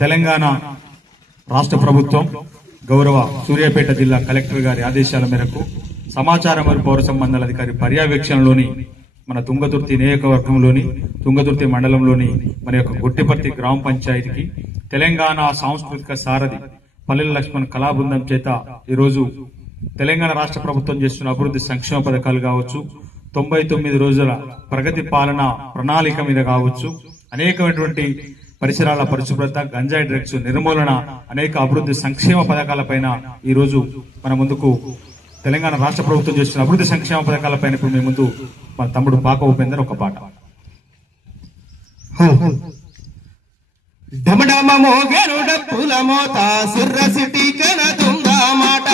తెలంగాణ రాష్ట్ర ప్రభుత్వం గౌరవ సూర్యాపేట జిల్లా కలెక్టర్ గారి ఆదేశాల మేరకు సమాచారం మరియు పౌర సంబంధాల అధికారి పర్యవేక్షణలోని మన తుంగతుర్తి నియోజకవర్గంలోని తుంగతుర్తి మండలంలోని మన యొక్క గుట్టిపర్తి గ్రామ పంచాయతీకి తెలంగాణ సాంస్కృతిక సారథి పల్లెల లక్ష్మణ్ కళా బృందం చేత ఈరోజు తెలంగాణ రాష్ట్ర ప్రభుత్వం చేస్తున్న అభివృద్ధి సంక్షేమ పథకాలు కావచ్చు, 99 రోజుల ప్రగతి పాలన ప్రణాళిక మీద కావచ్చు, అనేకమైనటువంటి పరిసరాల పరిశుభ్రత, గంజాయి డ్రగ్స్ నిర్మూలన, అనేక అభివృద్ధి సంక్షేమ పథకాలపైన ఈ రోజు మన ముందుకు తెలంగాణ రాష్ట్ర ప్రభుత్వం చేస్తున్న అభివృద్ధి సంక్షేమ పథకాలపైన ఇప్పుడు మీ ముందు మన తమ్ముడు పాక ఉపేందర్ ఒక పాట. డమడమ మోగెను డప్పుల మోత సిర్ర సిటీ కన తుందా మాట